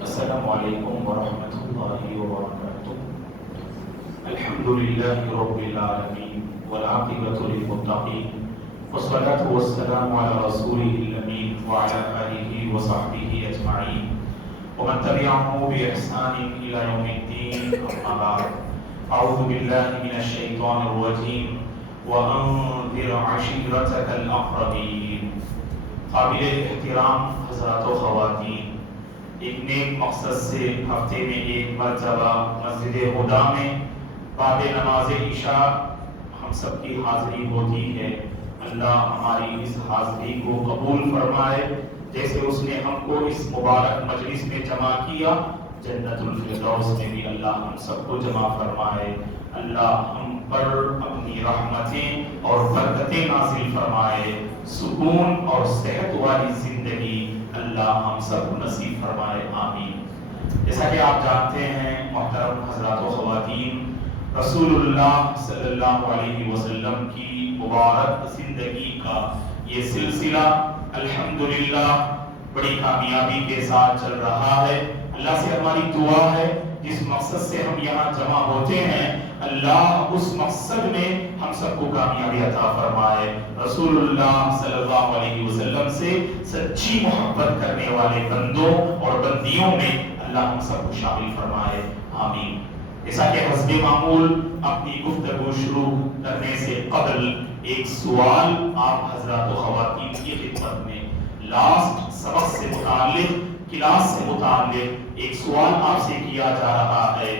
السلام علیکم ورحمۃ اللہ وبرکاتہ۔ الحمد للہ رب العالمین والعاقبۃ للمتقین والصلاۃ والسلام علی رسولہ الامین وعلی آلہ وصحبہ اجمعین ومن تبعهم بإحسان إلى يوم الدین، اما بعد، اعوذ باللہ من الشیطان الرجیم وانذر عشیرتک الاقربین۔ قابل احترام حضرات و خواتین، ایک نیک مقصد سے ہفتے میں ایک مرتبہ مسجد ہدا میں بعد نماز عشاء ہم سب کی حاضری ہوتی ہے۔ اللہ ہماری اس حاضری کو قبول فرمائے، جیسے اس نے ہم کو اس مبارک مجلس میں جمع کیا، جنت الفردوس میں بھی اللہ ہم سب کو جمع فرمائے۔ اللہ ہم پر اپنی رحمتیں اور برکتیں نازل فرمائے، سکون اور صحت والی زندگی اللہ ہم سب کو نصیب فرمائے، آمین۔ جیسا کہ آپ جانتے ہیں محترم حضرات و خواتین، رسول اللہ صلی اللہ علیہ وسلم کی مبارک زندگی کا یہ سلسلہ الحمدللہ بڑی کامیابی کے ساتھ چل رہا ہے۔ اللہ سے ہماری دعا ہے جس مقصد سے ہم یہاں جمع ہوتے ہیں، اللہ اس مقصد میں ہم سب کو کامیابی عطا فرمائے۔ رسول اللہ صلی اللہ علیہ وسلم سے سچی محبت کرنے والے بندوں اور بندیوں میں اللہ ہم سب کو شامل فرمائے، آمین۔ جیسا کہ حسب معمول اپنی گفتگو شروع کرنے سے قبل ایک سوال آپ حضرات و خواتین کی خدمت میں لاسٹ سبق سے متعلق، کلاس سے متعلق ایک سوال آپ سے کیا جا رہا ہے۔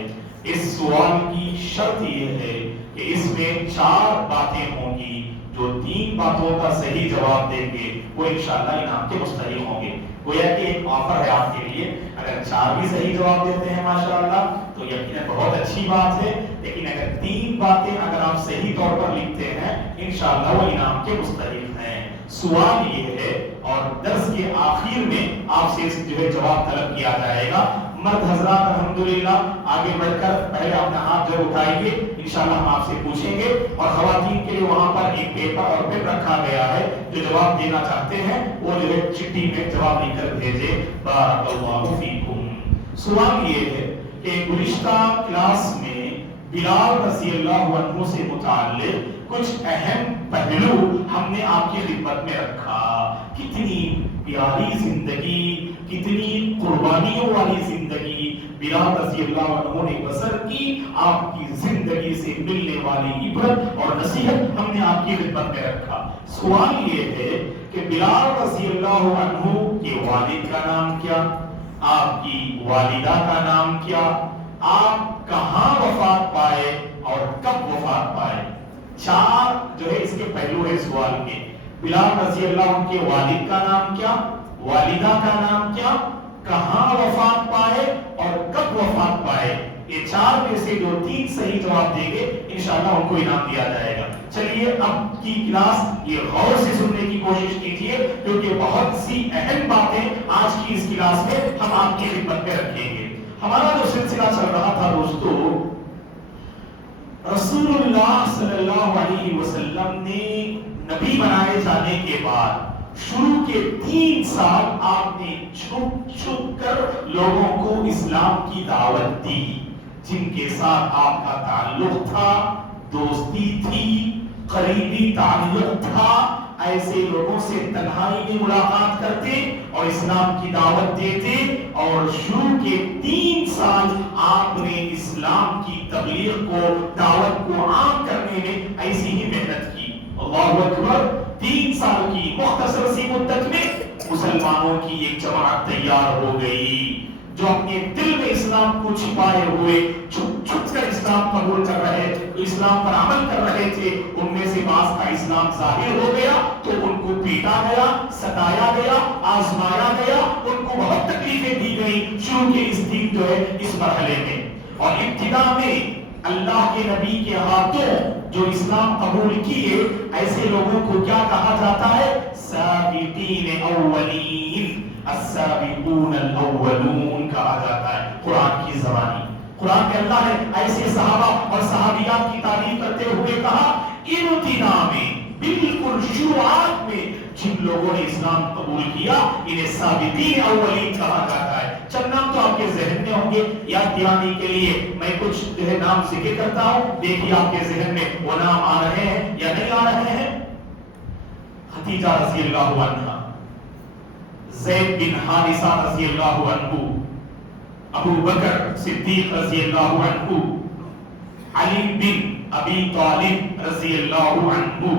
اس سوال کی شرط یہ ہے کہ اس میں 4 باتیں ہوں گی، جو 3 باتوں کا صحیح جواب دیں گے وہ انشاءاللہ انعام کے مستحق ہوں گے۔ گویا کہ ایک آفر ہے آپ کے لیے، اگر 4 بھی صحیح جواب دیتے ہیں ماشاءاللہ تو یقیناً بہت اچھی بات ہے، لیکن اگر 3 باتیں اگر آپ صحیح طور پر لکھتے ہیں انشاءاللہ وہ انعام کے مستحق ہیں۔ سوال یہ ہے اور درس کے آخر میں آپ سے جو ہے جواب طلب کیا جائے گا۔ مرد حضرات الحمدللہ آگے بڑھ کر پہلے اپنا ہاتھ جو اٹھائیے، انشاءاللہ ہم آپ سے پوچھیں گے، اور خواتین کے لیے وہاں پر ایک پیپر اور پین رکھا گیا ہے، جو جواب دینا چاہتے ہیں وہ جو ہے چٹھی میں جواب لکھ کر بھیجے۔ بارک اللہ فیکم۔ سوال یہ ہے کہ گزشتہ کلاس میں بلال رضی اللہ عنہ سے متعلق کچھ اہم پہلو ہم نے آپ کی خدمت میں رکھا۔ کتنی پیاری زندگی، کتنی قربانیوں والی زندگی بلال رضی اللہ عنہ نے بسر کی، آپ کی زندگی سے ملنے والی عبرت اور نصیحت ہم نے آپ کی خدمت میں رکھا۔ سوال یہ ہے کہ بلال رضی اللہ عنہ کے والد کا نام کیا، آپ کی والدہ کا نام کیا، آپ کہاں وفات پائے اور کب وفات پائے۔ 4 جو ہے اس کے پہلو ہے سوال کے۔ بلال رضی اللہ عنہ کے والد کا نام کیا، والدہ کا نام کیا، کہاں وفات پائے اور کب وفات پائے۔ یہ 4 میں سے جو 3 صحیح جواب دیں گے انشاءاللہ ان کو انعام دیا جائے گا۔ چلیے اب کی کلاس یہ غور سے سننے کی کوشش کیجیے، کیونکہ بہت سی اہم باتیں آج کی اس کلاس میں ہم آپ کی خدمت میں رکھیں گے۔ ہمارا جو سلسلہ چل رہا تھا دوستو، رسول اللہ صلی اللہ علیہ وسلم نے نبی بنائے جانے کے بعد شروع کے 3 سال آپ نے چھپ چھپ کر لوگوں کو اسلام کی دعوت دی۔ جن کے ساتھ آپ کا تعلق تھا، دوستی تھی، قریبی تعلق تھا، ایسے لوگوں سے تنہائی میں ملاقات کرتے اور اسلام کی دعوت دیتے، اور شروع کے 3 سال آپ نے اسلام کی تبلیغ کو، دعوت کو عام کرنے میں ایسی ہی محنت کی۔ اللہ اکبر۔ 3 سال کی مختصر سی مدت میں مسلمانوں کی ایک جماعت تیار ہو گئی، جو اپنے دل میں اسلام کو چھپائے ہوئے چھپ چھپ کر اسلام اسلام قبول کر رہے، اسلام پر عمل کر رہے تھے، ان میں سے بعض کا اسلام ظاہر ہو گیا تو ان کو پیٹا گیا، ستایا گیا، آزمایا گیا، ان کو بہت تکلیفیں دی گئی شروع کے اس دن جو ہے اس مرحلے میں۔ اور ابتدا میں اللہ کے نبی کے ہاتھوں جو اسلام قبول کیے ایسے لوگوں کو کیا کہا جاتا ہے؟ سابقین اولین، السابقون الاولون کہا جاتا ہے قرآن کی زبانی۔ قرآن میں اللہ نے ایسے صحابہ اور صحابیات کی تعریف کرتے ہوئے کہا ابتدا میں، بالکل شروعات میں جن لوگوں نے اسلام قبول کیا انہیں سابقین اولین کہا جاتا ہے۔ چند نام تو آپ کے ذہن میں ہوں گے، یاد دلانے کے لیے میں کچھ جو ہے نام ذکر کرتا ہوں، دیکھیے آپ کے ذہن میں وہ نام آ رہے ہیں یا نہیں آ رہے ہیں۔ خدیجہ رضی اللہ عنہا، زید بن حارثہ رضی اللہ عنہ، ابو بکر صدیق رضی اللہ عنہ، علی بن ابی طالب رضی اللہ عنہ،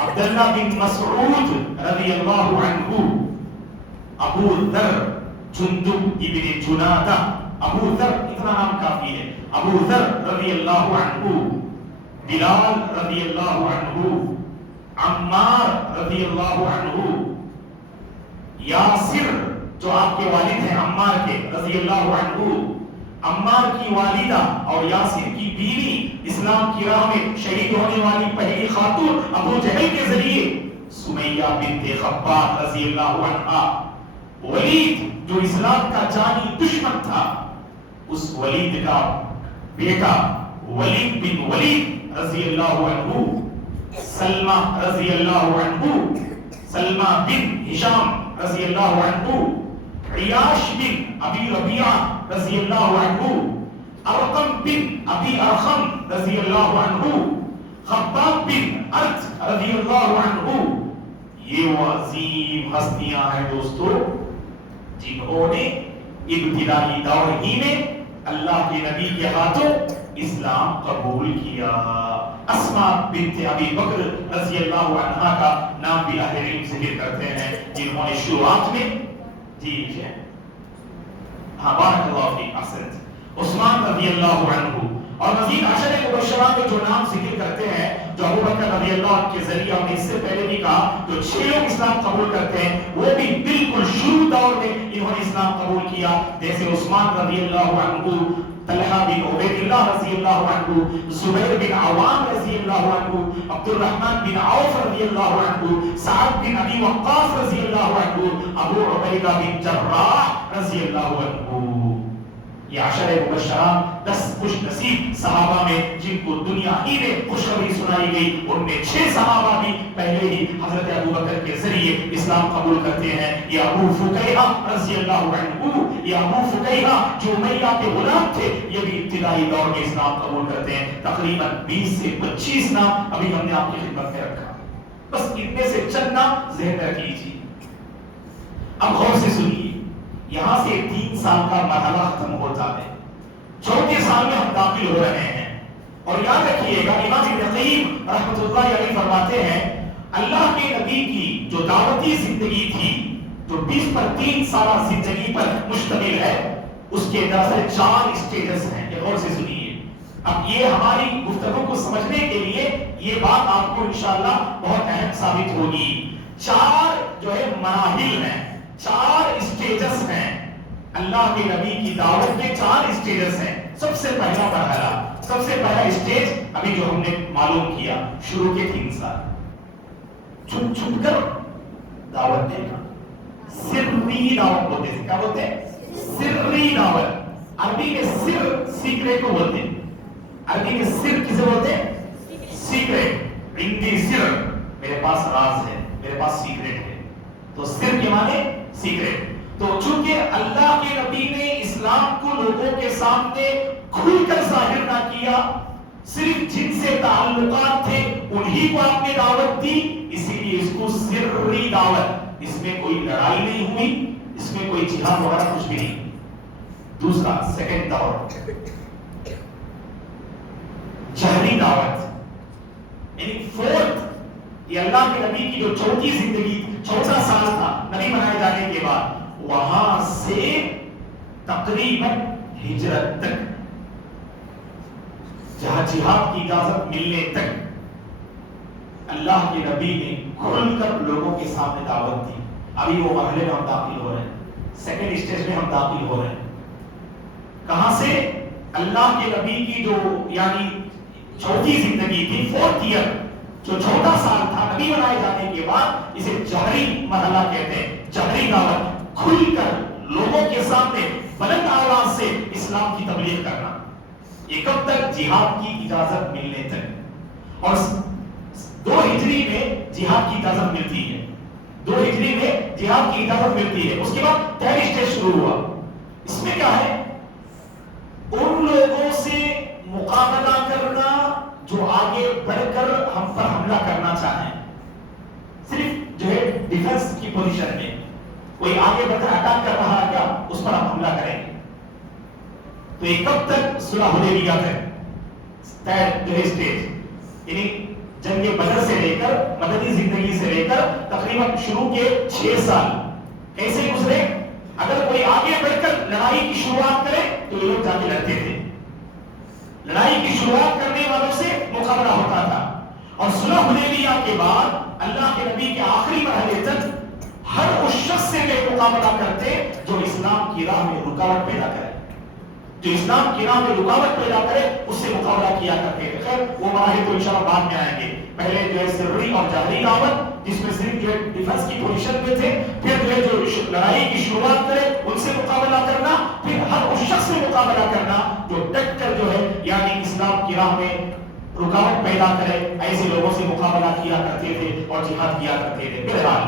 عبداللہ بن مسعود رضی اللہ عنہ، ابو ذر جندب ابن جنادہ، ابو ذر اتنا نام کافی ہے، ابو ذر رضی اللہ عنہ، بلال رضی اللہ عنہ، عمار رضی اللہ عنہ، یاسر جو آپ کے والد ہیں عمار کے رضی اللہ عنہ، عمار کی والدہ اور یاسر کی بیوی اسلام کی راہ میں شہید ہونے والی پہلی خاتون ابو جہل کے ذریعے سمیہ بنت خباب رضی اللہ عنہا، ولید جو اسلام کا جانی دشمن تھا اس ولید کا بیٹا ولید بن ولید رضی اللہ عنہ، سلمہ رضی اللہ عنہ، سلمہ بن ہشام رضی اللہ عنہ، عیاش بن ابی ربیعہ رضی اللہ عنہ، ارقم بن ابی ارقم رضی اللہ عنہ، خباب بن ارت رضی اللہ عنہ۔ یہ وہ عظیم ہستیاں ہیں دوستو جنہوں نے ابتدائی دور ہی میں اللہ کے نبی کے ہاتھوں اسلام قبول کیا۔ اسماء بنت ابی بکر رضی اللہ عنہا کا نام بھی اہل علم ذکر کرتے ہیں جنہوں نے شروعات میں بارک اللہ فیک، احسنت، عثمان رضی اللہ عنہ، اور مزید عشر مبشرہ کے جو نام ذکر کرتے ہیں جو ابو بکر رضی اللہ عنہ کے ذریعہ ہم نے اس سے پہلے بھی کہا جو 6 لوگ اسلام قبول کرتے ہیں وہ بھی بالکل شروع دور میں انہوں نے اسلام قبول کیا، جیسے عثمان رضی اللہ عنہ، طلحہ بن عبید اللہ رضی اللہ عنہ، زبیر بن عوام رضی اللہ عنہ، عبد الرحمن بن عوف رضی اللہ عنہ، سعد بن ابی وقاص رضی اللہ عنہ، ابو عبیدہ بن جراح رضی اللہ عنہ۔ یہ عشر مبشران 10 خوش نصیب صحابہ میں جن کو دنیا ہی میں خوشخبری سنائی گئی، ان میں 6 صحابہ بھی پہلے ہی حضرت ابو بکر کے ذریعے اسلام قبول کرتے ہیں۔ یہ ابو فقیہہ رضی اللہ عنہ، یہ ابو فقیہہ جو امیہ کے غلام تھے، یہ بھی ابتدائی دور میں اسلام قبول کرتے ہیں۔ تقریباً 20 سے 25 نام ابھی ہم نے آپ کی خدمت میں رکھا، بس ان میں سے چند نام ذہن رکھ لیجیے۔ اب غور سے سنیے، یہاں سے 3 سال کا مرحلہ ختم ہوتا ہے، 4تھے سال میں ہم داخل ہو رہے ہیں، اور یاد رکھیے گا امام ابن قیم رحمۃ اللہ علیہ فرماتے ہیں اللہ کے نبی کی جو دعوتی زندگی تھی جو 20 پر 3 سالہ زندگی پر مشتمل ہے، اس کے دراصل 4 اسٹیجز ہیں۔ غور سے سنیے، اب یہ ہماری گفتگو کو سمجھنے کے لیے یہ بات آپ کو انشاءاللہ بہت اہم ثابت ہوگی۔ 4 جو ہے مراحل ہیں، 4 اسٹیجز ہیں اللہ کے نبی کی دعوت میں، 4 اسٹیجز ہیں۔ سب سے پہلا مرحلہ، سب سے پہلا اسٹیج ابھی جو ہم نے معلوم کیا، شروع کے 3 سال چھپ چھپ کر دعوت دینا، سری دعوت بولتے ہیں۔ کیا بولتے ہیں؟ سری دعوت۔ عربی میں سر سیکریٹ کو بولتے ہیں، عربی میں سر کسے بولتے ہیں؟ سیکریٹ۔ عندی سر، میرے پاس راز ہے، میرے پاس سیکریٹ ہے، تو سر کے معنی سیکریٹ۔ تو چونکہ اللہ کے نبی نے اسلام کو لوگوں کے سامنے کھل کر ظاہر نہ کیا، صرف جن سے تعلقات تھے انہی کو آپ نے دعوت دی، اسی لیے اس کو سری دعوت، اس میں کوئی لڑائی نہیں ہوئی، اس میں کوئی جہاد وغیرہ کچھ بھی نہیں۔ دوسرا، سیکنڈ دعوت، جہری دعوت، یعنی فورتھ، یہ اللہ کے نبی کی جو 4تھی زندگی، 14 سال تھا نبی بنائے جانے کے بعد، وہاں سے تقریباً ہجرت تک جہاں جہاد کی اجازت ملنے تک اللہ کے نبی نے کھل کر لوگوں کے سامنے دعوت دی. ابھی وہ مرحلے میں ہم داخل ہو رہے ہیں, سیکنڈ اسٹیج میں ہم داخل ہو رہے ہیں. کہاں سے؟ اللہ کے نبی کی جو یعنی چوتھی زندگی تھی, فورتھ ایئر, جو چوتھا سال تھا نبی بنائے جانے کے بعد, اسے جہری مرحلہ کہتے ہیں. جہری دعوت, کھل کر لوگوں کے سامنے بلند آواز سے اسلام کی تبلیغ کرنا. یہ کب تک؟ جہاد کی اجازت ملنے تک. اور 2 ہجری میں جہاد کی اجازت ملتی ہے. 2 ہجری میں جہاد کی اجازت ملتی ہے. اس کے بعد 3rd اسٹیج شروع ہوا. اس میں کیا ہے؟ ان لوگوں سے مقابلہ کرنا جو آگے بڑھ کر ہم پر حملہ کرنا چاہیں. صرف جو ہے ڈیفنس کی پوزیشن میں کوئی آگے بڑھ کر اٹیک کر رہا ہے کیا, اس پر ہم حملہ کریں گے. تو یہ کب تک؟ صلح حدیبیہ تک. 3rd جو ہے اسٹیج, یعنی جنگ بدر سے لے کر مدنی زندگی سے لے کر تقریباً شروع کے 6 سال کیسے گزرے؟ اگر کوئی آگے بڑھ کر لڑائی کی شروعات کرے تو یہ لوگ جا کے لڑتے تھے. لڑائی کی شروعات کرنے والوں سے مقابلہ ہوتا تھا. اور صلح حدیبیہ کے بعد اللہ کے نبی کے آخری مرحلے تک ہر اس شخص سے وہ مقابلہ کرتے جو اسلام کی راہ میں رکاوٹ پیدا کرے. جو اسلام کی راہ میں رکاوٹ پیدا کرے اس سے مقابلہ کیا کرتے تھے. خیر وہ مراحل تو انشاءاللہ بعد میں آئیں گے. پہلے جو ہے سری اور جہری دعوت, جس میں صرف جو ہے ڈیفنس کی پوزیشن میں تھے. پھر جو ہے جو لڑائی کی شروعات کرے ان سے مقابلہ کرنا. پھر ہر اس شخص سے مقابلہ کرنا جو ڈٹ کر جو ہے یعنی اسلام کی راہ میں رکاوٹ پیدا کرے. ایسے لوگوں سے مقابلہ کیا کرتے تھے اور جہاد کیا کرتے تھے. بہرحال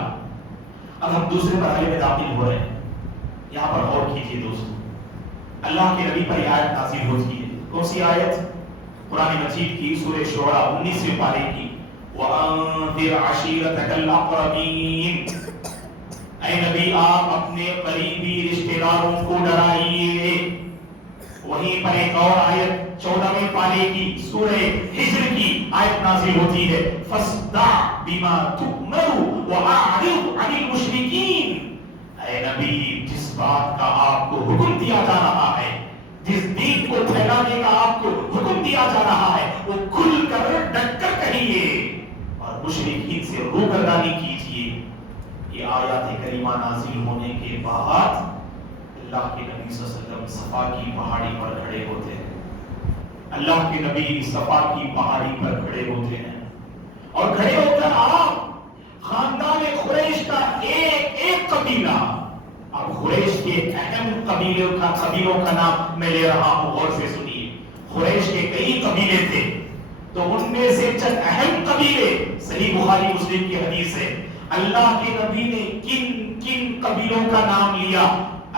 اب ہم دوسرے مرحلے میں داخل ہو رہے ہیں. یہاں پر غور کیجیے دوستو, اللہ کے نبی پر یہ آیت نازل ہوتی ہے. کون سی آیت؟ قرآن مجید کی سورہ شعراء 19ویں پارے کی. وَأَنذِرْ عَشِيرَتَكَ الْأَقْرَبِينَ, اے نبی آپ اپنے قریبی رشتہ داروں کو ڈرائیے. وہیں پر ایک اور آیت 14ویں پارے کی سورہ ہجر کی آیت نازل ہوتی ہے. فَاصْدَعْ بِمَا تُؤْمَرُ وَأَعْرِضْ عَنِ الْمُشْرِكِينَ. اے نبی جس بات کا آپ کو حکم دیا جا رہا ہے, جس دین کو پھیلانے کا آپ کو حکم دیا جا رہا ہے, وہ کھل کر ڈٹ کر کہیے اور مشرکین سے روگردانی کیجیے. یہ آیات کریمہ نازل ہونے کے بعد اللہ کے نبی صلی اللہ علیہ وسلم صفا کی پہاڑی پر کھڑے ہوتے ہیں. اللہ کے نبی صفا کی پہاڑی پر کھڑے ہوتے ہیں اور کھڑے ہو کر آپ خاندان قریش کا ایک قبیلہ, اب قریش کے اہم قبیلوں کا نام میں لے رہا ہوں, غور سے سنیے. قریش کے کئی قبیلے تھے, تو ان میں سے چند اہم قبیلے, صحیح بخاری مسلم کی حدیث ہے, اللہ کے نبی نے کن کن قبیلوں کا نام لیا.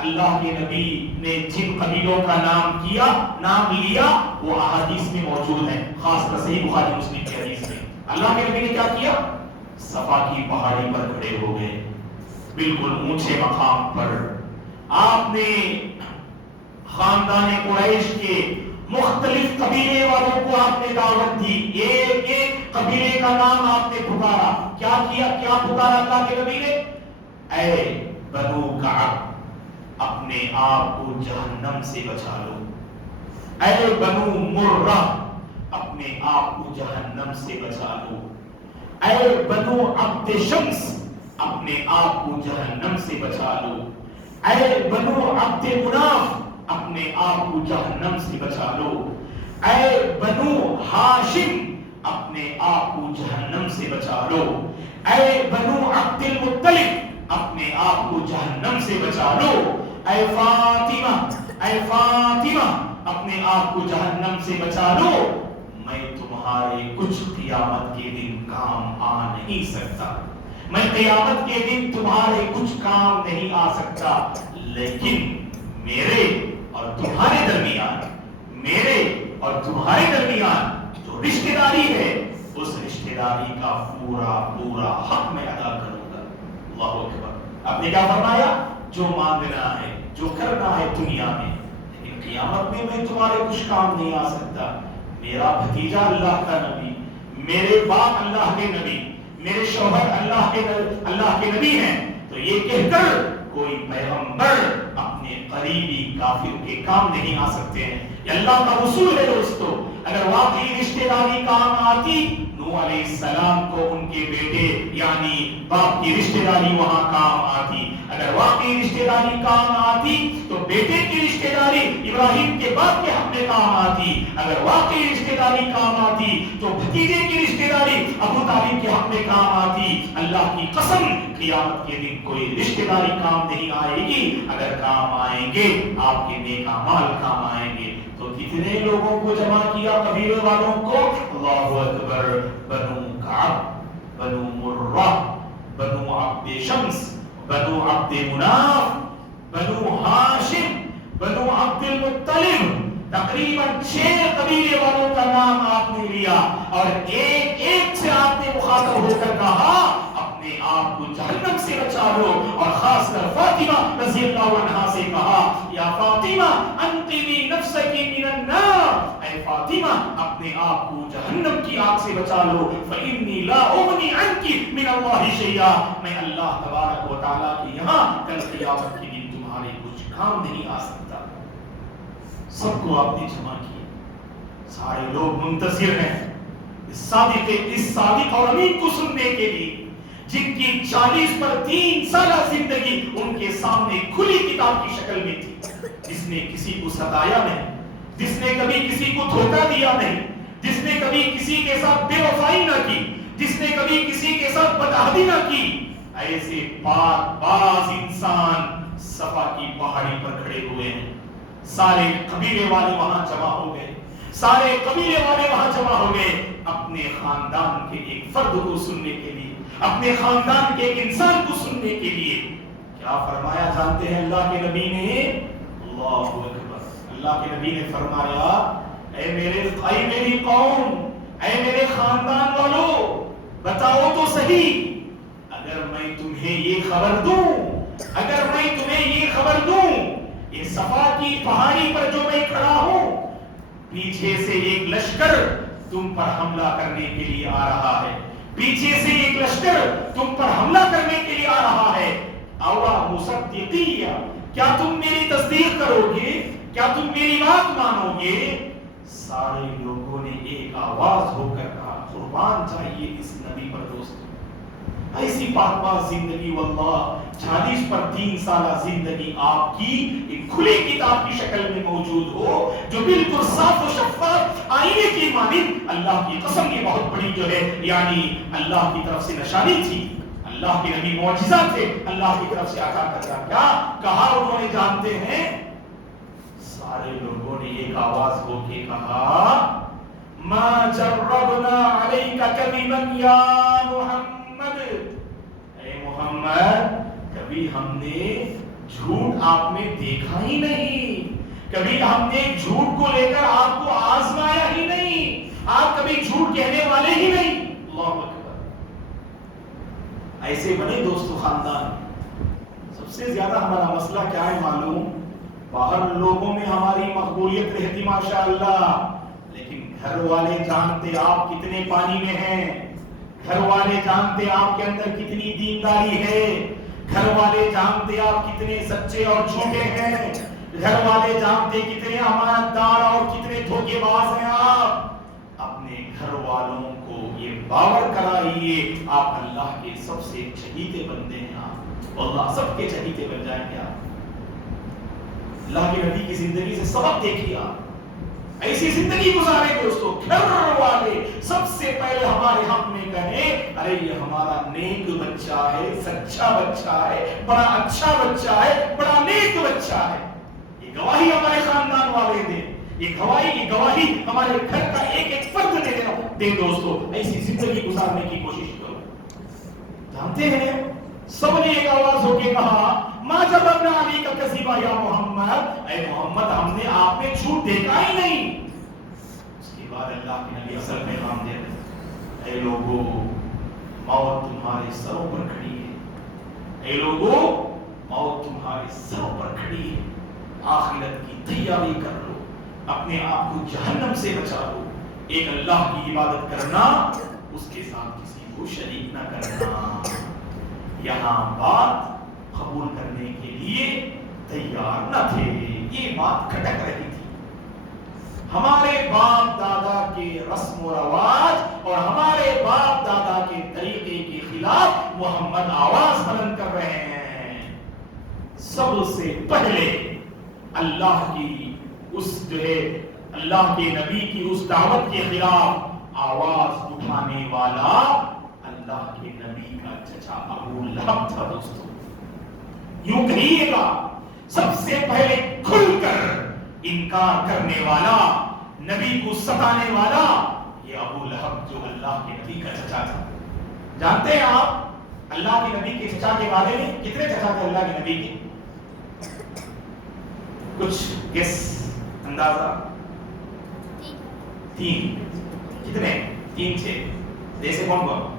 اللہ کے نبی نے جن قبیلوں کا نام لیا وہ احادیث میں موجود ہیں, خاص کر صحیح بخاری مسلم کی حدیث میں. اللہ کے نبی نے کیا کیا؟ صفا کی پہاڑی پر کھڑے ہو گئے, بالکل اونچے مقام پر. آپ نے خاندان قریش کے مختلف قبیلے والوں کو آپ نے دعوت دی. ایک ایک قبیلے کا نام آپ نے پکارا. کیا کیا, کیا پکارا اللہ کے نبی نے؟ اے بنو کعب, اپنے آپ کو جہنم سے بچا لو. اے بنو مرہ, اپنے آپ کو جہنم سے بچا لو. اے بنو عبد شمس, اپنے آپ کو جہنم سے بچا لو. اے بنو عبد مناف, اپنے آپ کو جہنم سے بچا لو. اے بنو ہاشم, اپنے آپ کو جہنم سے بچا لو. اے بنو عبد المطلب, اپنے آپ کو جہنم سے بچا لو. اے فاطمہ, اپنے آپ کو جہنم سے بچا لو. میں تمہارے کچھ قیامت کے دن کام آ نہیں سکتا. میں قیامت کے دن تمہارے کچھ کام نہیں آ سکتا, لیکن میرے اور تمہارے درمیان, میرے اور تمہارے درمیان جو رشتہ داری ہے, اس رشتہ داری کا پورا حق میں ادا کروں گا. اللہ اکبر. آپ نے کیا فرمایا؟ جو مانگنا ہے, جو کرنا ہے دنیا میں, لیکن قیامت میں تمہارے کچھ کام نہیں آ سکتا. میرا بھتیجا اللہ کا نبی, میرے باپ اللہ کے نبی, میرے شوہر اللہ کے نبی ہیں, تو یہ کہہ کر کوئی پیغمبر اپنے قریبی کافر کے کام نہیں آ سکتے ہیں. یہ اللہ کا اصول ہے دوستو. اگر واقعی رشتہ داری کام آتی نوح علیہ السلام کو ان کے بیٹے یعنی باپ کی رشتہ داری وہاں کام آتی. اگر واقعی رشتہ داری کام آتی تو بیٹے کی رشتہ داری ابراہیم کے باپ کے حق میں کام آتی. اگر واقعی رشتہ داری کام آتی تو بھتیجے کی رشتہ داری ابو طالب کے حق میں کام آتی. اللہ کی قسم قیامت کے دن کوئی رشتہ داری کام نہیں آئے گی. اگر کام آئیں گے آپ کے نیک اعمال کام آئیں گے. تو کتنے لوگوں کو جمع کیا قبیلے والوں کو؟ اللہ اکبر. بنو کعب، بنو مرہ، بنو عبد شمس، بنو عبد مناف، بنو ہاشم، بنو عبد المطلب، تقریباً 6 قبیلے والوں کا نام آپ نے لیا اور ایک ایک سے آپ نے مخاطب ہو کر کہا اپنے آپ کو جہنم سے بچا لو. اور خاص کر فاطمہ رضی اللہ عنہا سے کہا یا فاطمہ انقذی نفسک من النار، اے فاطمہ اپنے آپ کو جہنم کی آگ سے بچا لو. فإنی لا اغنی عنک من اللہ شیئا، میں اللہ تبارک و تعالیٰ کے یہاں کل قیامت کے دن تمہارے کچھ کام نہیں آ سکتا. سب کو آپ نے جمع کیا، سارے لوگ منتظر ہیں اس صادق اور امین کو سننے کے لیے جن کی 40 پر 3 سالہ زندگی ان کے سامنے کھلی کتاب کی شکل میں تھی. جس نے کسی کو ستایا نہیں، جس نے کبھی کسی کو دھوکہ دیا نہیں، جس نے کبھی کسی کے ساتھ بے وفائی نہ کی، جس نے کبھی کسی کے ساتھ بدعہدی نہ کی. ایسے پاک باز انسان صفا کی پہاڑی پر کھڑے ہوئے ہیں. سارے قبیلے والے وہاں جمع ہو گئے، سارے قبیلے والے وہاں جمع ہو گئے اپنے خاندان کے ایک فرد کو سننے کے لیے، اپنے خاندان کے ایک انسان کو سننے کے لیے. کیا فرمایا جانتے ہیں اللہ کے نبی نے؟ اللہ اکبر. اللہ کے نبی نے فرمایا اے میری قوم، اے میرے خاندان والوں، بتاؤ تو صحیح، اگر میں تمہیں یہ خبر دوں اس صفا کی پہاڑی پر جو میں کھڑا ہوں پیچھے سے ایک لشکر تم پر حملہ کرنے کے لیے آ رہا ہے، پیچھے سے ایک لشکر تم پر حملہ کرنے کے لیے آ رہا ہے، اولا مصدقیہ، کیا تم میری تصدیق کرو گے؟ کیا تم میری بات مانو گے؟ سارے لوگوں نے ایک آواز ہو کر کہا قربان چاہیے اس نبی پر. دوستو ایسی پاک پاک زندگی، واللہ 40 پر 3 سالہ زندگی آپ کی ایک کھلی کتاب کی شکل میں موجود ہو جو بالکل صاف و شفاف آئینے کی مانند. اللہ کی قسم یہ بہت بڑی جو ہے یعنی اللہ کی طرف سے نشانی تھی. اللہ کے نبی معجزہ تھے اللہ کی طرف سے عطا کرتا. کیا کہا انہوں نے جانتے ہیں؟ سارے لوگوں نے ایک آواز ہو کے کہا ما جربنا علیک کذبا یا محمد، اے محمد کبھی ہم نے جھوٹ آپ میں دیکھا ہی نہیں، کبھی ہم نے جھوٹ کو لے کر آپ کو آزمایا ہی نہیں، آپ کبھی جھوٹ کہنے والے ہی نہیں. اللہ اکبر. ایسے بنے دوستو خاندان. سب سے زیادہ ہمارا مسئلہ کیا ہے معلوم؟ باہر لوگوں میں ہماری مقبولیت رہتی ماشاءاللہ، لیکن گھر والے جانتے آپ کتنے پانی میں ہیں، گھر والے جانتے آپ کے اندر کتنی دینداری ہے، گھر والے جانتے آپ کتنے سچے اور جھوٹے ہیں، گھر والے جانتے کتنے امانت دار اور کتنے دھوکے باز ہیں. آپ اپنے گھر والوں کو یہ باور کرائیے آپ اللہ کے سب سے چہیتے بندے ہیں. آپ اللہ سب کے چہیتے بن جائیں گے. آپ اللہ کے نبی کی زندگی سے سبق دیکھیے، آپ ایسی زندگی گزارے دوستو. گھر والے سب سے پہلے ہمارے حق میں کہیں ارے یہ ہمارا نیک بچہ ہے، سچا بچہ ہے، بڑا اچھا بچہ ہے، بڑا نیک بچہ ہے. یہ گواہی ہمارے خاندان والے دیں، یہ گواہی ہمارے گھر کا ایک ایک فرد دے دوستو. ایسی زندگی گزارنے کی کوشش کرو. جانتے ہیں سب نے ایک آواز ہو کے کہا ما جربنا علیک کذبا یا محمد، اے محمد ہم نے آپ میں جھوٹ دیکھا ہی نہیں. اس کے بعد اللہ کے نبی اصل پیغام دے رہے اے لوگو موت تمہارے سروں پر کھڑی ہے، اے لوگو موت تمہارے سروں پر کھڑی ہے. آخرت کی تیاری کر لو، اپنے آپ کو جہنم سے بچا لو. ایک اللہ کی عبادت کرنا، اس کے ساتھ کسی کو شریک نہ کرنا. یہاں بات قبول کرنے کے لیے تیار نہ تھے، یہ بات کھٹک رہی تھی. ہمارے باپ دادا کے رسم و رواج اور ہمارے باپ دادا کے طریقے کے خلاف محمد آواز بلند کر رہے ہیں. سب سے پہلے اللہ کی اس جو ہے اللہ کے نبی کی اس دعوت کے خلاف آواز اٹھانے والا اللہ کے نبی کا چچا ابو لہب تھا. دوستو یوں کہیے گا سب سے پہلے کھل کر انکار کرنے والا نبی کو ستانے والا یہ ابو لہب جو اللہ کے نبی کا چچا تھا. جانتے ہیں آپ اللہ کے نبی کے چچا کے بارے میں کتنے چچا تھے اللہ کے نبی کے؟ کچھ گیس اندازہ؟ 3. کتنے؟ 3 6. جیسے کون کون؟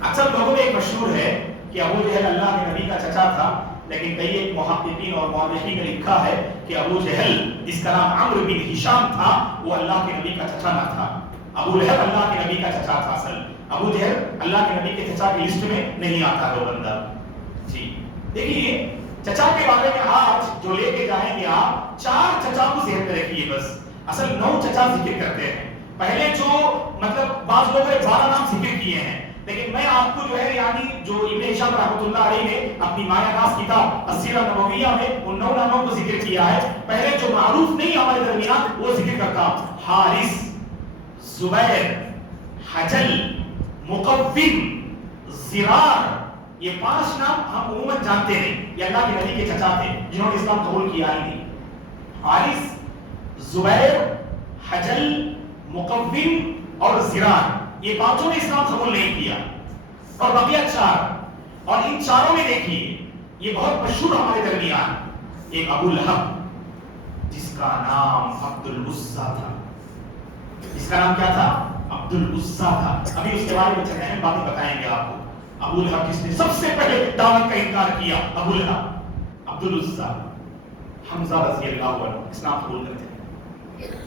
اکثر لوگوں میں ایک مشہور ہے کہ ابو جہل اللہ کے نبی کا چچا تھا، لیکن کئی ایک محققین اور مورخین نے لکھا ہے کہ ابو جہل جس کا نام عمرو بن ہشام تھا وہ اللہ کے نبی کا چچا نہ تھا. ابو لہب اللہ کے نبی کا چچا تھا. اصل ابو جہل اللہ کے نبی کے چچا کی لسٹ میں نہیں آتا وہ بندہ. جی دیکھیے چچا کے بارے میں آج جو لے کے جائیں گے آپ 4 چچا کو ذہن میں رکھیے. بس اصل 9 چچا ذکر کرتے ہیں. پہلے جو مطلب بعض لوگوں نے 12 نام ذکر کیے ہیں، لیکن میں آپ کو جو ہے یعنی جو ابن ہشام رحمۃ اللہ علیہ نے اپنی مایہ ناز کتاب السیرہ النبویہ میں ان 9 ناموں کو ذکر کیا ہے. پہلے جو معروف نہیں ہمارے درمیان وہ ذکر کرتا ہوں. حارث، زبیر، حجل، مقوم، زرار، یہ 5 نام ہم عموماً جانتے ہیں. یہ اللہ کے نبی کے چچا تھے جنہوں نے اسلام قبول کیا ہی نہیں. حارث، زبیر، حجل، مقوم اور زرار، یہ 5 نے اسلام قبول نہیں کیا. اور بقیہ 4، اور ان 4 میں دیکھیے یہ بہت مشہور ہمارے درمیان ایک ابو لہب جس کا نام عبد العزیٰ تھا. اس کا نام کیا تھا؟ عبد العزیٰ تھا. ابھی اس کے بارے میں چند اہم باتیں بتائیں گے آپ کو. ابو لہب جس نے سب سے پہلے دعوت کا انکار کیا ابو لہب. عبد العزیٰ، حمزہ رضی اللہ عنہ اسلام قبول کرتے ہیں.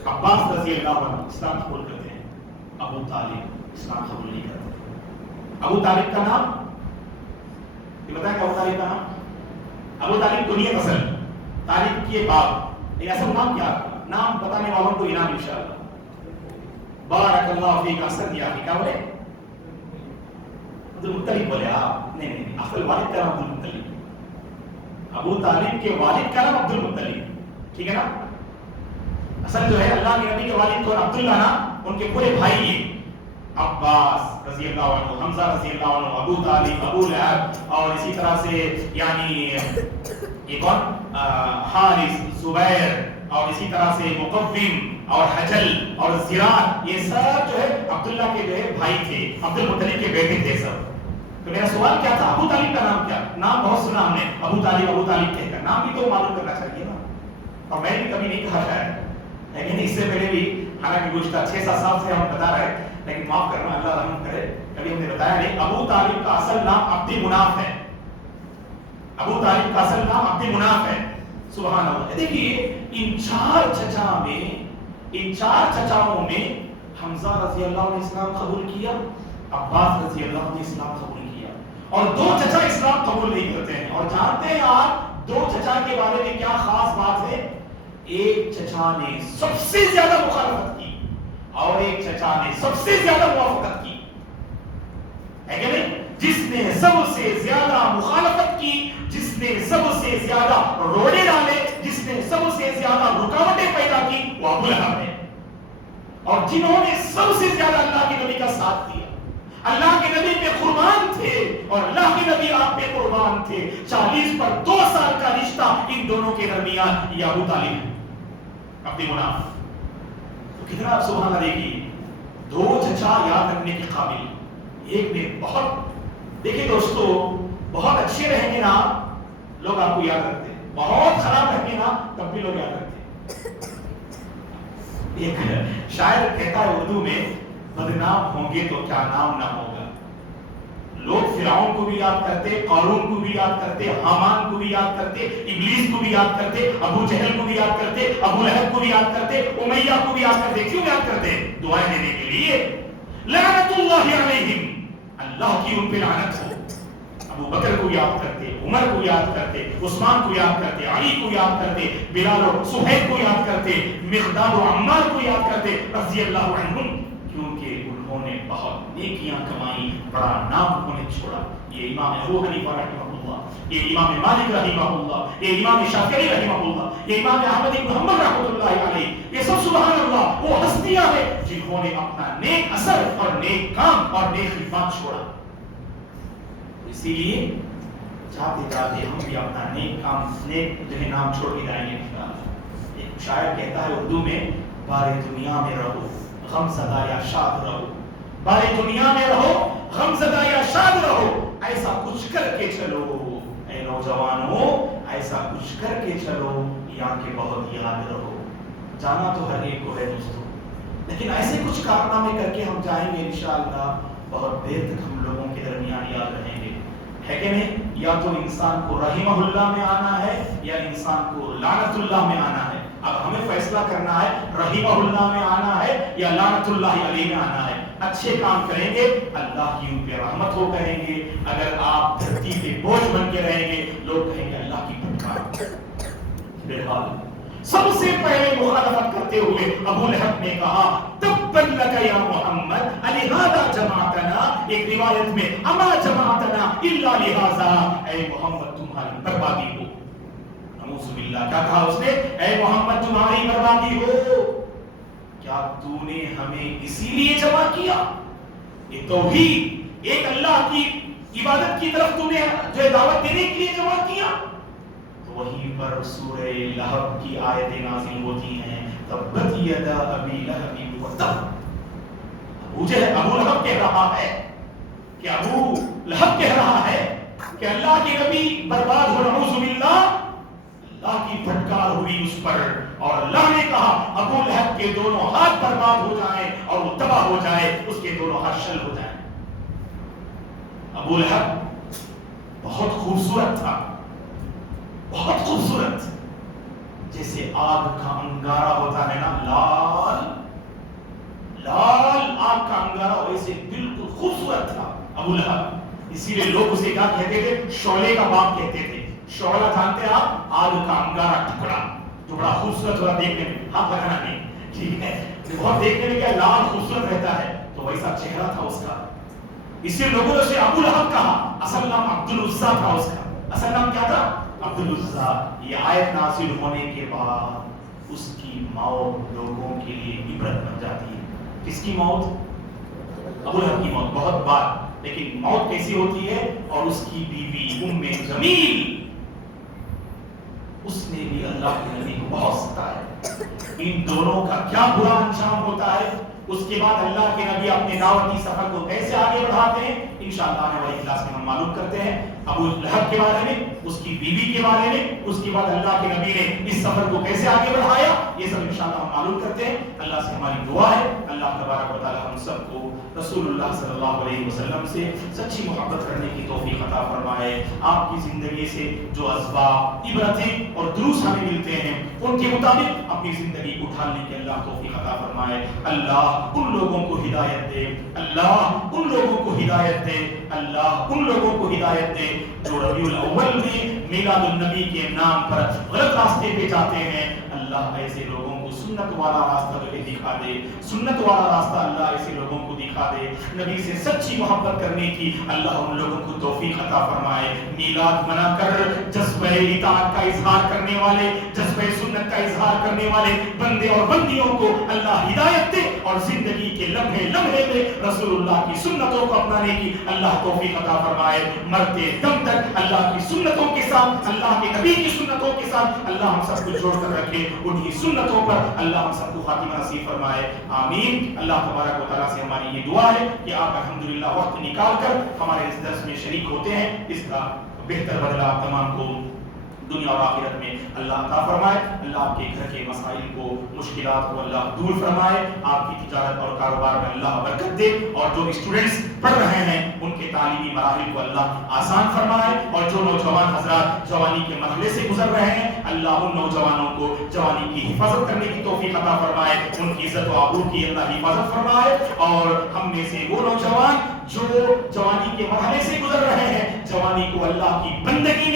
عباس رضی اللہ عنہ اسلام قبول کرتے ہیں. ابو طالب اسلام قبول نہیں کرتے. ابو طالب کا نام یہ بتائیں کہ ابو طالب کا نام؟ ابو طالب کنیت اصل طالب کی باپ، یہ اصل نام کیا؟ نام بتانے والوں کو انعام انشاءاللہ. بارک اللہ فیک. اصل کیا بولے؟ عبد المطلب بولے آپ؟ نہیں، اصل والد کا نام عبد المطلب. ابو طالب کے والد کا نام عبد المطلب، ٹھیک ہے نا؟ اصل جو ہے اللہ کے نبی کے والد کو عبداللہ نا، ان کے پورے بھائی ہیں عباس رضی اللہ عنہ، حمزہ رضی اللہ عنہ، ابو طالب، ابو لہب، اور اسی طرح سے یعنی یہ کون؟ حارث، زبیر، اور اسی طرح سے مقوم اور حجل اور زرار، یہ سب جو ہے عبداللہ کے جو ہے بھائی تھے، عبد المطلب کے بیٹے تھے سب. تو میرا سوال کیا تھا؟ ابو طالب کا نام کیا؟ نام بہت سنا ہم نے، ابو طالب کہہ کر. نام بھی تو معلوم کرنا چاہیے نا. اور میں بھی کبھی نہیں کہا شاید، لیکن اس سے پہلے بھی حالانکہ گزشتہ 6-7 سال سے ہم بتا رہے ہیں، لیکن معاف کرنا اللہ رحم کرے کبھی ہم نے بتایا نہیں. ابو طالب کا اصل نام عبد مناف ہے. ابو طالب کا اصل نام عبد مناف ہے. سبحان اللہ. دیکھیے ان 4 چچا میں، ان 4 چچاؤں میں حمزہ رضی اللہ عنہ نے اسلام قبول کیا، عباس رضی اللہ عنہ نے اسلام قبول کیا، اور 2 چچا اسلام قبول نہیں کرتے ہیں. اور جانتے ہیں آپ 2 چچا کے بارے میں کیا خاص بات ہے؟ ایک چچا نے سب سے زیادہ مخالفت کی اور ایک چچا نے سب سے زیادہ موافقت کی، ہے کہ نہیں؟ جس نے سب سے زیادہ مخالفت کی، جس نے سب سے زیادہ روڑے ڈالے، جس نے سب سے زیادہ رکاوٹیں پیدا کی وہ ابو لہب ہے. اور جنہوں نے سب سے زیادہ اللہ کے نبی کا ساتھ دیا، اللہ کے نبی پہ قربان تھے اور اللہ کے نبی آپ پہ قربان تھے. 40 پر 2 سال کا رشتہ ان دونوں کے درمیان یہ ابو طالب ہے، عبد مناف. تو کتنا سبحان اللہ. دیکھیے 2 چچا یاد رکھنے کے قابل. ایک نے بہت، دیکھیں دوستو بہت اچھے رہیں گے نا لوگ آپ کو یاد رکھتے ہیں، بہت خراب رہیں گے نا تب بھی لوگ یاد رکھتے ہیں. ایک شاعر کہتا ہے اردو میں، بدنام ہوں گے تو کیا نام نہ ہوگا. لوگ فرعون کو بھی یاد کرتے، قارون کو بھی یاد کرتے، حامان کو بھی یاد کرتے، ابلیس کو بھی یاد کرتے، ابو جہل کو بھی یاد کرتے، ابو لہب کو بھی یاد کرتے، امیہ کو بھی یاد کرتے. کیوں یاد کرتے؟ دعائیں دینے کے لیے. لعنت اللہ علیہم، اللہ کی ان پہ لعنت ہو. ابو بکر کو یاد کرتے, عمر کو یاد کرتے, عثمان کو یاد کرتے, علی کو یاد کرتے, بلال و سہیل کو یاد کرتے, مقداد و عمار کو یاد کرتے رضی اللہ عنہم, کیونکہ انہوں نے بہت نیکیاں کمائی, بڑا نام انہوں نے چھوڑا. یہ امام ابو حنیفہ رحمہ اللہ, یہ امام مالک رحمہ اللہ, یہ امام شافعی رحمہ اللہ, یہ امام احمد بن حنبل رحمۃ اللہ علیہ, یہ سب سبحان اللہ وہ ہستیاں ہیں جنہوں نے اپنا نیک اثر اور نیک کام اور نیک خدمات چھوڑا. اسی لیے جاتے جاتے ہم بھی اپنا نیک کام, نیک جو ہے نام چھوڑ کے جائیں گے. ایک شاعر کہتا ہے اردو میں, بارے دنیا میں رہو غم زدہ یا شاد رہو, بارے دنیا میں رہو غم زدہ یا شاد رہو, ایسا کچھ کر کے چلو اے نوجوانوں, ایسا کچھ کر کے چلو یہاں کے بہت یاد رہو. جانا تو ہر ایک کو ہے دوستوں, لیکن ایسے کچھ کارنامے کر کے ہم جائیں گے انشاءاللہ, بہت دیر تک ہم لوگوں کے درمیان یاد رہیں گے, ہے کہ نہیں؟ یا تو انسان کو رحمہ اللہ میں آنا ہے یا انسان کو لعنت اللہ میں آنا ہے. اب ہمیں فیصلہ کرنا ہے رحمہ اللہ میں آنا ہے یا لعنت اللہ علیہ میں آنا ہے. اچھے کام کریں گے اللہ کی ان پہ رحمت ہو کہیں گے, اگر آپ دھرتی پہ بوجھ بن کے رہیں گے لوگ کہیں گے اللہ کی پھٹکار. بہرحال سب سے پہلے مخالفت کرتے ہوئے ابو لہب نے کہا تبت لک یا محمد الہذا جماعتنا, ایک روایت میں اما جماعتنا الا لہذا, اے محمد تمہاری بربادی ہو. نعوذ باللہ, کیا کہا اس نے؟ اے محمد تمہاری بربادی ہو. کیا تو نے ہمیں اسی لیے جمع کیا؟ یہ توحید, ایک اللہ کی عبادت کی طرف تو نے جو دعوت دینے کے لیے جمع کیا. وہیں پر سورہ لہب کی آیتیں نازل ہوتی ہیں, تبت یدا ابی لہب وتب. ابو لہب کہہ رہا ہے کہ ابو لہب کہہ رہا ہے کہ اللہ کے نبی برباد ہو, نعوذ باللہ, اللہ کی پھٹکار ہوئی اس پر, اور اللہ نے کہا ابو لہب کے دونوں ہاتھ برباد ہو جائیں اور وہ تباہ ہو جائے, اس کے دونوں ہاتھ شل ہو جائیں. ابو لہب بہت خوبصورت تھا, بہت خوبصورت, جیسے آگ کا انگارہ ہوتا ہے نا, لال لال آگ کا انگارہ, ویسے بالکل خوبصورت تھا ابو لہب. اسی لیے لوگ اسے کیا کہتے تھے؟ شعلے کا باپ کہتے تھے. شعلہ جانتے ہیں آپ؟ آگ کا انگارہ ٹکڑا جو بڑا خوبصورت ہوتا دیکھنے میں, ہاتھ لگانا نہیں, ٹھیک ہے, بہت دیکھنے میں کیا لال خوبصورت رہتا ہے, تو ویسا چہرہ تھا اس کا. اسی لیے لوگوں نے اسے ابو لہب کہا, اصل نام عبد العزیٰ تھا اس کا, اصل نام کیا تھا؟ عبد العزیٰ. یہ آیت نازل ہونے کے بعد اس کی موت لوگوں کے لیے عبرت بن جاتی ہے. کس کی موت؟ ابو لہب کی موت. بہت بار, لیکن موت کیسی ہوتی ہے؟ اور اس کی بیوی ام جمیل, اس نے بھی اللہ کے نبی کو بہت ستایا. ان دونوں کا کیا برا انجام ہوتا ہے. اس کے بعد اللہ کے نبی اپنے دعوتی سفر کو کیسے آگے بڑھاتے ہیں انشاءاللہ آنے والی کلاس میں ہم معلوم کرتے ہیں. ابو لہب کے بارے میں, اس کی بیوی کے بارے میں, اس کے بعد اللہ کے نبی نے اس سفر کو کیسے آگے بڑھایا, یہ سب انشاءاللہ ہم معلوم کرتے ہیں. اللہ سے ہماری دعا ہے اللہ تبارک و تعالی ہم سب کو رسول اللہ صلی اللہ علیہ وسلم سے سچی محبت کرنے کی توفیق عطا فرمائے. آپ کی زندگی سے جو اسباب, عبرتیں اور دروس ہمیں ملتے ہیں ان کے مطابق اپنی زندگی کو ڈھالنے کی اللہ توفیق عطا فرمائے. اللہ ان لوگوں کو ہدایت دے, اللہ ان لوگوں کو ہدایت دے, اللہ ان لوگوں کو ہدایت دے جو ربیع الاول میں میلاد النبی کے نام پر غلط راستے پہ جاتے ہیں. اللہ ایسے لوگوں کو سنت والا راستہ دکھا دے, سنت والا راستہ اللہ ایسے لوگوں کو دکھا دے. نبی سے سچی محبت کرنے کی اللہ ان لوگوں کو توفیق عطا فرمائے. میلاد منا کر جذبہ اطاعت کا اظہار کرنے والے, جذبہ سنت کا اظہار کرنے والے بندے اور بندیوں کو اللہ ہدایت دے, اور زندگی کے لمحے لمحے میں رسول اللہ کی سنتوں کو اپنانے کی اللہ توفیق عطا فرمائے. مرتے دم تک اللہ کی سنتوں کے ساتھ, اللہ کے نبی کی سنتوں کے ساتھ اللہ ہم سب کو جوڑ کر رکھے. انہی سنتوں پر اللہ ہم سب کو خاتمہ نصیب فرمائے. آمین. اللہ تبارک و تعالیٰ سے ہماری یہ دعا ہے کہ آپ الحمدللہ وقت نکال کر ہمارے اس درس میں شریک ہوتے ہیں. اس کا بہتر بدلہ آپ تمام کو دنیا اور آخرت میں اللہ عطا فرمائے. اللہ آپ کے گھر کے مسائل کو, مشکلات کو اللہ دور فرمائے. آپ کی تجارت اور کاروبار میں اللہ برکت دے, اور جو اسٹوڈنٹس پڑھ رہے ہیں ان کے تعلیمی مراحل کو اللہ آسان فرمائے. اور جو نوجوان حضرات جوانی کے مرحلے سے گزر رہے ہیں اللہ ان نوجوانوں کو جوانی کی حفاظت کرنے کی توفیق عطا فرمائے, ان کی عزت و آبرو کی اللہ حفاظت فرمائے. اور ہم میں سے وہ نوجوان جو جوانی کے مرحلے سے گزر رہے ہیں جوانی کو اللہ کی بندگی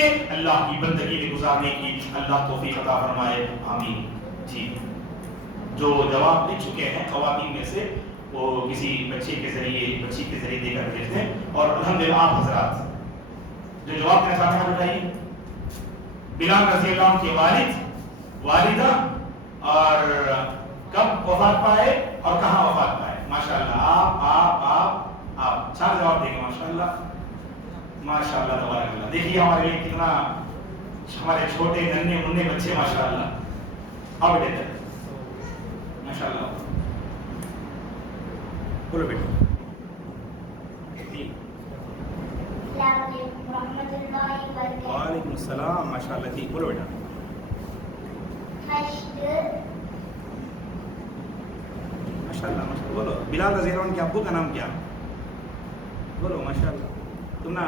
میں گزارنے کی اللہ توفیق عطا فرمائے، آمین۔ جی، جو جواب لکھ چکے ہیں خواتین میں سے وہ کسی بچی کے ذریعے دے کر بھیج دیں، اور الحمدللہ آپ حضرات جو جواب دینا چاہتے ہیں بتائیے۔ بلال رضی اللہ عنہ کے والدہ اور کب وفات پائے اور کہاں وفات پائے؟ ماشاءاللہ آپ 4 جواب دیں گے، ماشاءاللہ تبارک اللہ۔ دیکھیے ہمارے لیے کتنا، ہمارے چھوٹے ننھے منھے بچے ماشاءاللہ، اب بیٹے ماشاءاللہ بولو بیٹے۔ السلام علیکم ورحمۃ اللہ وبرکاتہ۔ وعلیکم السلام، ماشاءاللہ جی بولو بیٹا۔ ماشاءاللہ بولو۔ بلال رضی اللہ عنہ کے ابو کا نام کیا؟ بولو ماشاءاللہ۔ تم نا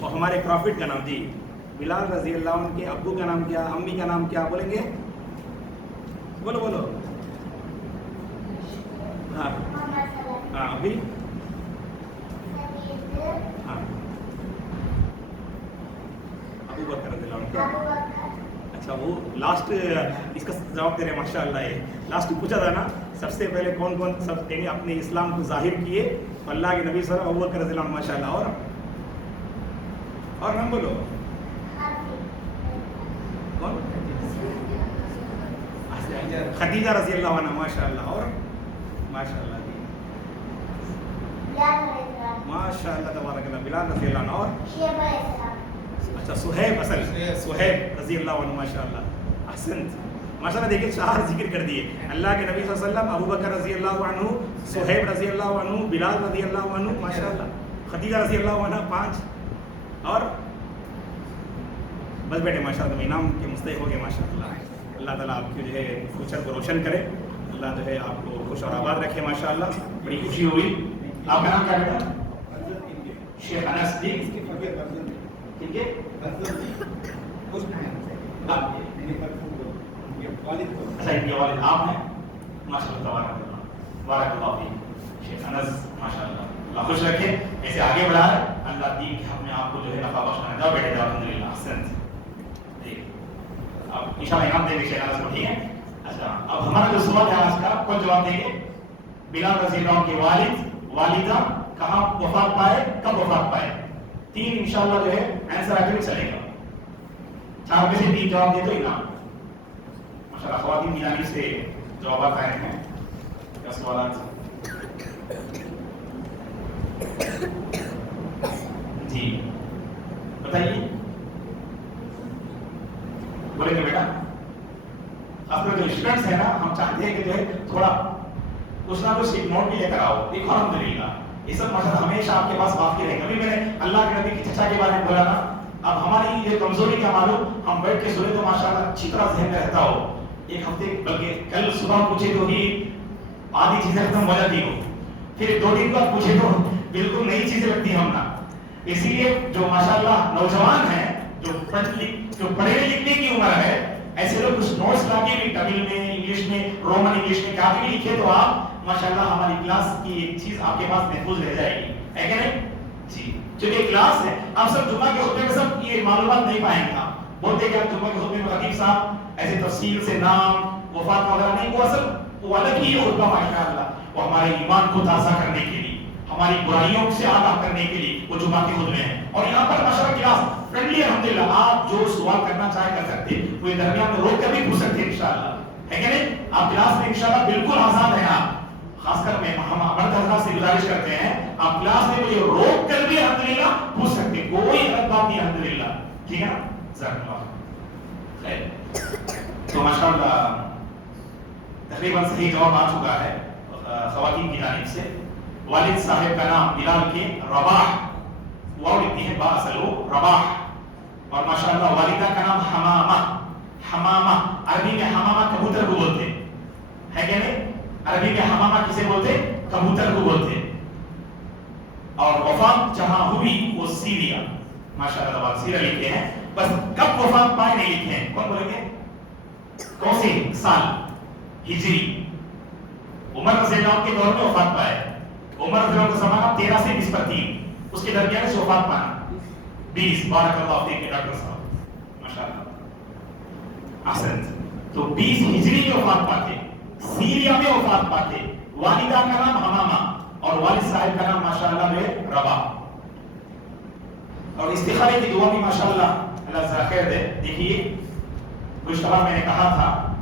اور ہمارے پروفٹ کا نام، جی بلال رضی اللہ عنہ کے ابو کا نام کیا، امی کا نام کیا بولیں گے؟ بولو۔ ہاں ابھی ہاں ابو بکر رضی اللہ عنہ کیا؟ اچھا، وہ لاسٹ اس کا جواب دے رہے ہیں ماشاءاللہ۔ یہ لاسٹ پوچھا تھا نا، سب سے پہلے کون سب نے اپنے اسلام کو ظاہر کیے؟ اللہ کے نبی صلی اللہ علیہ وسلم، ابو بکر رضی اللہ عنہ ماشاءاللہ۔ اور نام بولو، کون؟ خدیجہ رضی اللہ عنہ ماشاءاللہ۔ اور ماشاءاللہ جی ماشاءاللہ تبارک اللہ، بلال رضی اللہ عنہ۔ اور اچھا صہیب رضی اللہ عنہ ماشاءاللہ، احسنت ماشاءاللہ۔ دیکھیں 4 ذکر کر دیے، اللہ کے نبی صلی اللہ علیہ وسلم، ابو بکر رضی اللہ عنہ، صہیب رضی اللہ عنہ، بلال رضی اللہ عنہ ماشاءاللہ، خدیجہ رضی اللہ عنہ 5۔ اور بس بیٹے ماشاءاللہ انعام کے مستحق ہو گئے ماشاءاللہ۔ اللہ تعالیٰ آپ کے جو ہے فیوچر کو روشن کرے، اللہ جو ہے آپ کو خوش اور آباد رکھے ماشاءاللہ۔ بڑی خوشی ہوئی۔ آپ کا نام کیا بیٹا؟ شیخ انس، ٹھیک ہے؟ اچھا، ان کے والد آپ ہیں ماشاءاللہ تبارک اللہ، بارک اللہ فیک شیخ انس ماشاءاللہ۔ اللہ خوش رکھے، ایسے آگے بڑھائے، اللہ دین کے حق میں آپ کو جو ہے نفع بخشنا۔ جاؤ بیٹے جاؤ، الحمدللہ احسنت۔ آپ انشاءاللہ انعام دیں گے شیخ انس کو، ٹھیک ہے؟ اچھا، اب ہمارا جو سوال ہے آج کا، کون جواب دیں گے؟ بلال رضی اللہ عنہ کے والدہ کہاں وفات پائے، کب وفات پائے؟ 3 انشاءاللہ جو ہے آنسر آ کے چلے گا، 4 میں سے 3 جواب دے تو انعام ماشاءاللہ۔ خواتین کی جانب سے جوابات آئے ہیں، کیا سوالات؟ جی بتائیے، بولیں گے بیٹا؟ اپنے جو اسٹوڈنٹس ہیں نا، ہم چاہتے ہیں کہ جو ہے تھوڑا کچھ نہ کچھ نوٹ بھی لے کر آؤ، دیکھو الحمدللہ یہ سب ماشاءاللہ ہمیشہ آپ کے پاس واقع رہے گا۔ ابھی میں نے اللہ کے نبی کی چچا کے بارے میں بولا نا، اب ہماری یہ کمزوری کیا معلوم، ہم بیٹھ کے سنے تو ماشاءاللہ اچھی طرح ذہن میں رہتا ہو، ایک ہفتے بلکہ کل صبح پوچھے تو ہی آدھی چیزیں ختم ہو جاتی ہو، پھر 2 دن بعد پوچھے تو بالکل نئی چیزیں لگتی ہم نا۔ اسی لیے جو ماشاءاللہ نوجوان ہیں، جو پڑھنے لکھنے کی عمر ہے، ایسے لوگ کچھ نوٹس لا کے بھی تمل میں، انگلش میں، رومن انگلش میں کیا بھی لکھے تو آپ ماشاءاللہ ہماری کلاس کی ایک چیز آپ کے پاس محفوظ رہ جائے گی، ہے کہ نہیں؟ جی، چونکہ کلاس ہے، آپ سب جمعہ کے خطبے میں سب یہ معلومات نہیں پائیں گے۔ آپ بولتے کہ آپ جمعہ کے خطبے میں خطیب صاحب ایسے تفصیل سے نام وفات وغیرہ نہیں، وہ اصل وہ الگ ہی خطبہ ماشاءاللہ، وہ ہمارے ایمان کو تازہ کرنے کے لیے، ہماری برائیوں سے آگاہ کرنے کے لیے وہ جمعہ کے خطبے ہیں۔ اور یہاں پر ماشاءاللہ کلاس فرینڈلی الحمدللہ، آپ جو سوال کرنا چاہے کر سکتے، وہ درمیان میں روک کر بھی پوچھ سکتے انشاءاللہ، ہے کہ نہیں؟ آپ کلاس میں انشاءاللہ بالکل آزاد ہیں۔ آپ خاص کر میں ہم مرد حضرات سے گزارش کرتے ہیں، آپ کلاس میں مجھے روک کر بھی الحمدللہ پوچھ سکتے، کوئی غلط بات نہیں الحمدللہ، ٹھیک ہے نا؟ جزاک اللہ خیر۔ تو ماشاءاللہ تقریباً صحیح جواب آ چکا ہے خواتین کی جانب سے۔ والد صاحب کا نام بلال کے رباح، واو لکھتی ہے با اصل وہ رباح، اور ماشاءاللہ والدہ کا نام حمامہ، عربی میں حمامہ کبوتر کو بولتے ہیں کہ نہیں؟ عربی میں حمامہ کسے بولتے؟ کبوتر کو بولتے۔ اور وفات جہاں ہوئی وہ سیریا، ماشاءاللہ تبارک سیریا لکھتے ہیں، بس کب وفات پائے نہیں لکھتے ہیں۔ کون بولیں گے؟ کون سے سال؟ ہجری، عمر رضی اللہ عنہ کے دور میں وفات پائے، عمر رضی اللہ عنہ کا زمانہ 13 سے 20 پر 3، اس کے درمیان سے وفات پانا 20. بارک اللہ فیک ڈاکٹر صاحب ماشاءاللہ احسنت. تو 20 ہجری میں وفات پاتے، سیریا میں وفات پاتے. والدہ کا نام حمامہ اور والد صاحب کا نام ماشاءاللہ میں ربا. اور استخارے کی دعا بھی ماشاءاللہ اللہ جزاک خیر دے. دیکھیے گزشتہ بار میں نے کہا تھا